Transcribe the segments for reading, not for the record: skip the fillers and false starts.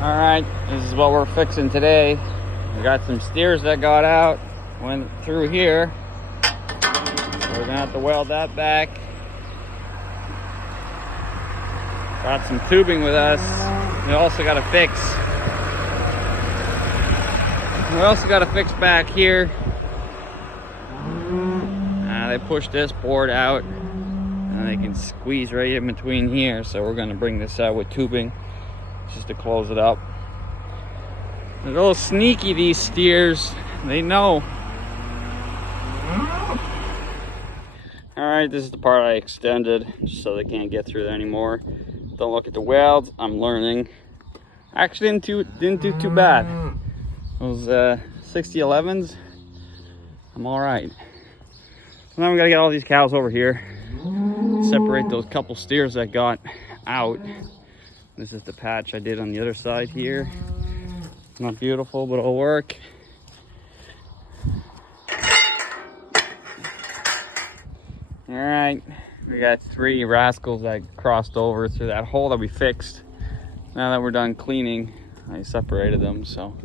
All right, this is what we're fixing today. We got some steers that got out, went through here. We're gonna have to weld that back. Got some tubing with us. We also got to fix. Back here. They pushed this board out, and they can squeeze right in between here. So we're gonna bring this out with tubing, just to close it up. They're a little sneaky, these steers. They know. Alright, this is the part I extended so they can't get through there anymore. Don't look at the welds. I'm learning. Actually didn't do too bad. Those 6011s, I'm alright. So now we gotta get all these cows over here. Separate those couple steers that got out. This is the patch I did on the other side here. Not beautiful, but it'll work. All right, we got 3 rascals that crossed over through that hole that we fixed. Now that we're done cleaning, I separated them, so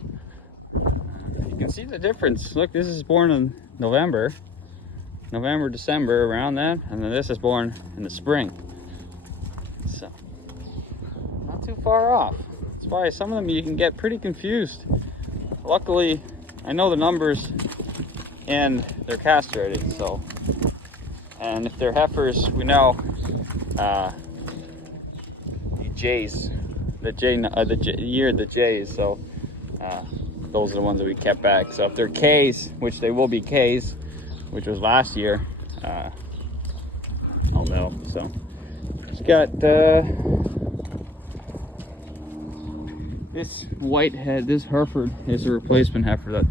you can see the difference. Look, this is born in November, December, around that, and then this is born in the spring. So not too far off. That's why some of them you can get pretty confused. Luckily, I know the numbers and they're castrated, so. And if they're heifers, we know the J's, the year of the J's, so those are the ones that we kept back. So if they're K's, which they will be K's, which was last year, I'll know. So just got this whitehead. This Hereford is a replacement heifer, that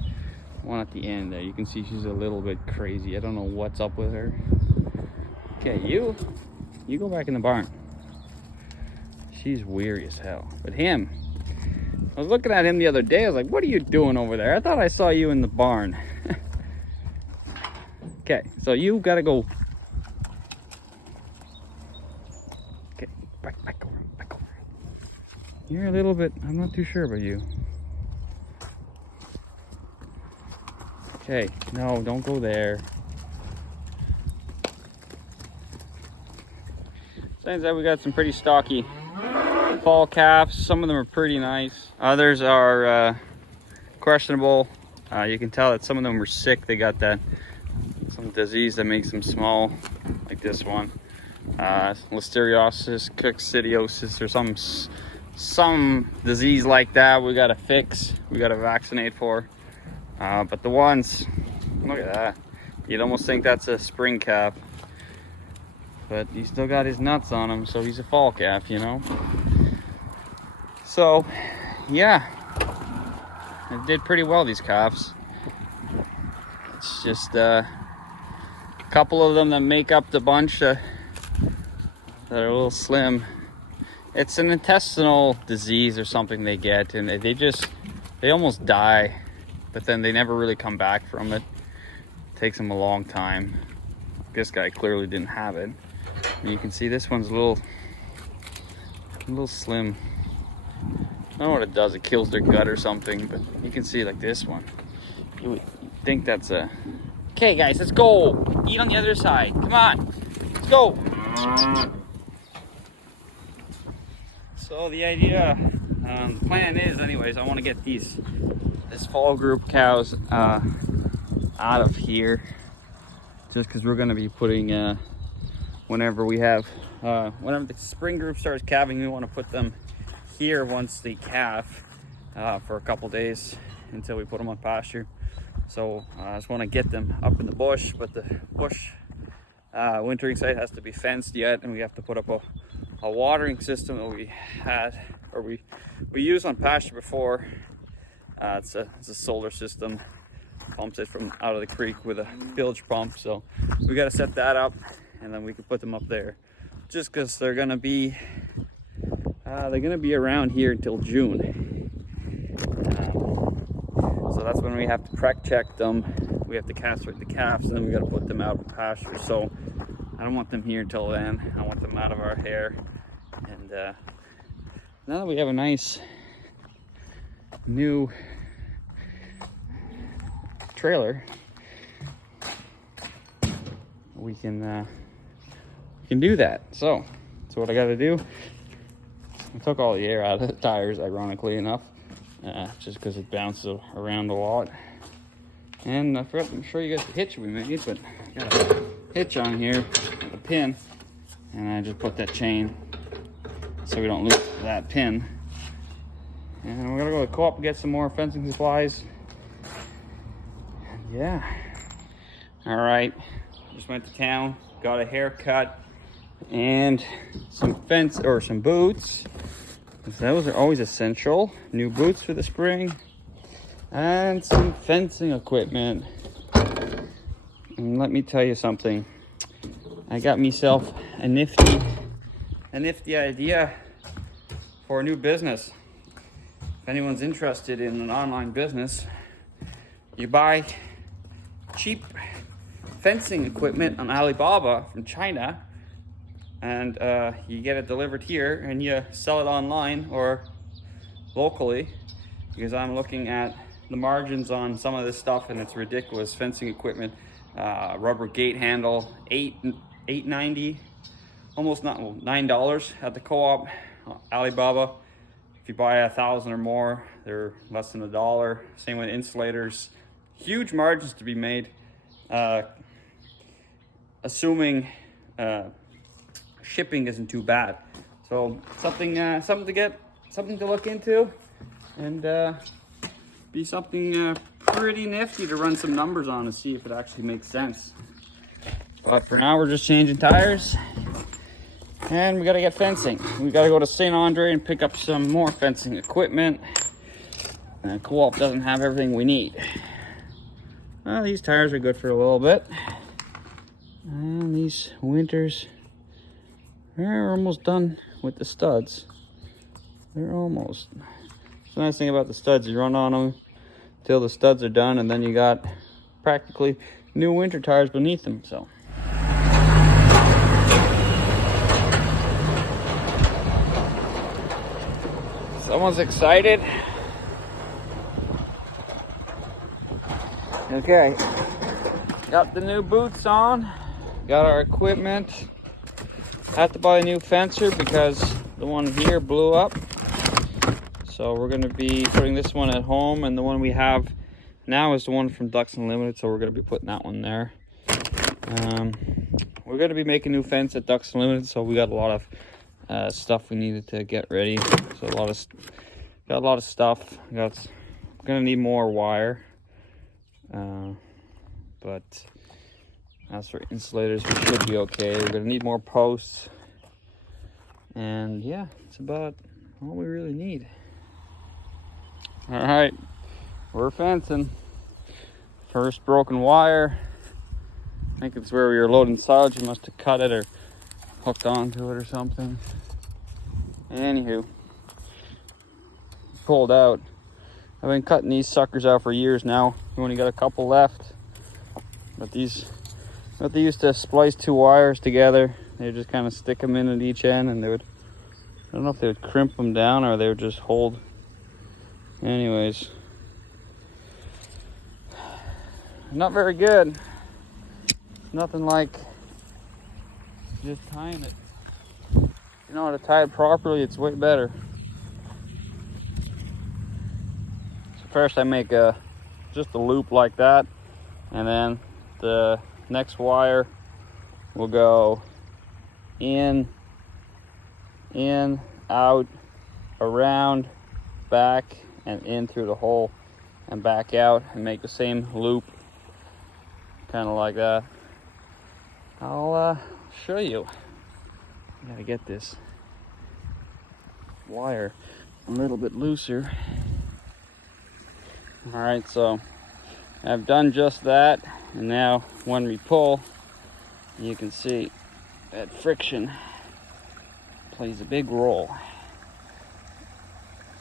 one at the end there. You can see she's a little bit crazy. I don't know what's up with her. Okay, you go back in the barn. She's weary as hell. But him, I was looking at him the other day. I was like, what are you doing over there? I thought I saw you in the barn. Okay, so you gotta go. Okay, back over. You're a little bit, I'm not too sure about you. Okay, no, don't go there. Besides that, we got some pretty stocky fall calves. Some of them are pretty nice. Others are questionable. You can tell that some of them were sick. They got some disease that makes them small, like this one. Listeriosis, coccidiosis, or some disease like that we gotta fix. We gotta vaccinate for. But the ones, look at that. You'd almost think that's a spring calf. But he still got his nuts on him, so he's a fall calf, you know. So, yeah, it did pretty well, these calves. It's just a couple of them that make up the bunch that are a little slim. It's an intestinal disease or something they get, and they almost die, but then they never really come back from it. It takes them a long time. This guy clearly didn't have it. And you can see this one's a little slim. I don't know what it does. It kills their gut or something, but you can see like this one. You would think that's a... Okay, guys, let's go. Eat on the other side. Come on, let's go. So the idea, the plan is, anyways, I want to get this fall group cows out of here, just because we're going to be putting whenever the spring group starts calving, we want to put them here once they calve for a couple days until we put them on pasture. So I just want to get them up in the bush, but the bush wintering site has to be fenced yet, and we have to put up a watering system that we used on pasture before. It's a solar system, pumps it from out of the creek with a bilge pump. So we got to set that up, and then we can put them up there, just because they're gonna be around here until June. So that's when we have to prec check them. We have to castrate the calves, and then we got to put them out in pasture. So I don't want them here until then. I want them out of our hair. And now that we have a nice new trailer, we can do that. So that's what I got to do. I took all the air out of the tires, ironically enough, just because it bounces around a lot. And I forgot to show you guys the hitch we made, but I got a hitch on here with a pin, and I just put that chain so we don't lose that pin. And we're gonna go to the co-op and get some more fencing supplies. Yeah. All right. Just went to town, got a haircut, and some boots. Those are always essential. New boots for the spring, and some fencing equipment. And let me tell you something. I got myself a nifty idea for a new business. If anyone's interested in an online business, you buy cheap fencing equipment on Alibaba from China, and you get it delivered here, and you sell it online or locally, because I'm looking at the margins on some of this stuff and it's ridiculous. Fencing equipment, rubber gate handle, $8.90, almost $9 at the co-op, Alibaba. If you buy 1,000 or more, they're less than $1. Same with insulators. Huge margins to be made, assuming shipping isn't too bad. So something to look into, and be something pretty nifty to run some numbers on and see if it actually makes sense. But for now, we're just changing tires, and we gotta get fencing. We gotta go to St. Andre and pick up some more fencing equipment. And Co-op doesn't have everything we need. Well, these tires are good for a little bit. And these winters, they're almost done with the studs. They're almost. The nice thing about the studs, you run on them till the studs are done, and then you got practically new winter tires beneath them. So someone's excited. Okay, got the new boots on, got our equipment. Had to buy a new fencer because the one here blew up. So we're gonna be putting this one at home, and the one we have now is the one from Ducks Unlimited, so we're gonna be putting that one there. We're gonna be making a new fence at Ducks Unlimited, so we got a lot of stuff we needed to get ready. So got a lot of stuff. Gonna need more wire, but as for insulators, we should be okay. We're gonna need more posts, and yeah, it's about all we really need. All right, we're fencing. First broken wire. I think it's where we were loading silage. You must have cut it or hooked onto it or something. Anywho, pulled out. I've been cutting these suckers out for years now. We only got a couple left, but they used to splice two wires together. They would just kind of stick them in at each end, and I don't know if they would crimp them down or they would just hold. Anyways, not very good. Nothing like just tying it. You know how to tie it properly, it's way better. So first I make just a loop like that, and then the next wire will go in, out, around, back, and in through the hole and back out, and make the same loop, kind of like that. I'll show you. I gotta get this wire a little bit looser. All right, so I've done just that, and now when we pull, you can see that friction plays a big role.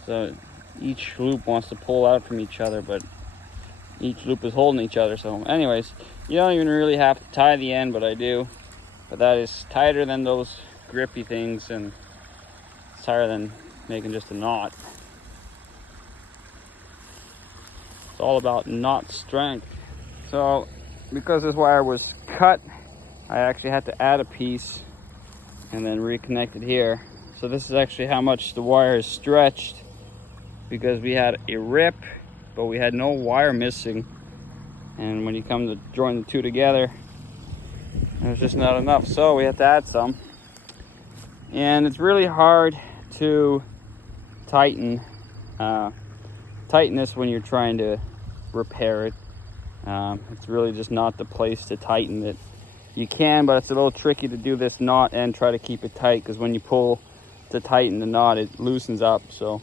So each loop wants to pull out from each other, but each loop is holding each other. So anyways, you don't even really have to tie the end, but I do. But that is tighter than those grippy things, and it's tighter than making just a knot. all about knot strength. So because this wire was cut, I actually had to add a piece and then reconnect it here. So this is actually how much the wire is stretched, because we had a rip, but we had no wire missing. And when you come to join the two together, there's just not enough. So we have to add some. And it's really hard to tighten this when you're trying to repair it. It's really just not the place to tighten it. You can, but it's a little tricky to do this knot and try to keep it tight, because when you pull to tighten the knot, it loosens up. So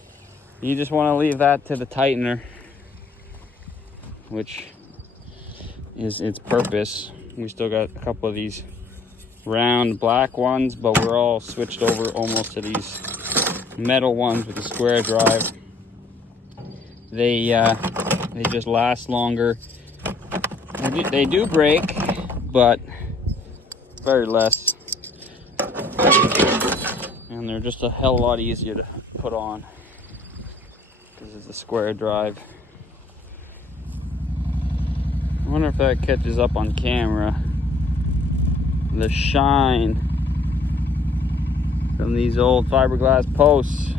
you just want to leave that to the tightener, which is its purpose. We still got a couple of these round black ones, but we're all switched over almost to these metal ones with the square drive. They just last longer. They do break, but very less, and they're just a hell of a lot easier to put on because it's a square drive. I wonder if that catches up on camera. The shine from these old fiberglass posts.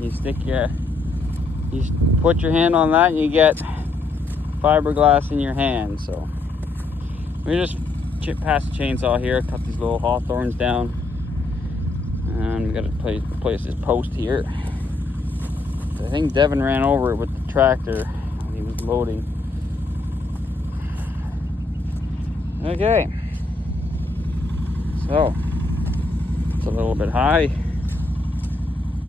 You put your hand on that and you get fiberglass in your hand. So we just passed the chainsaw here, cut these little hawthorns down, and we got to place this post here. I think Devin ran over it with the tractor when he was loading. Okay, so it's a little bit high.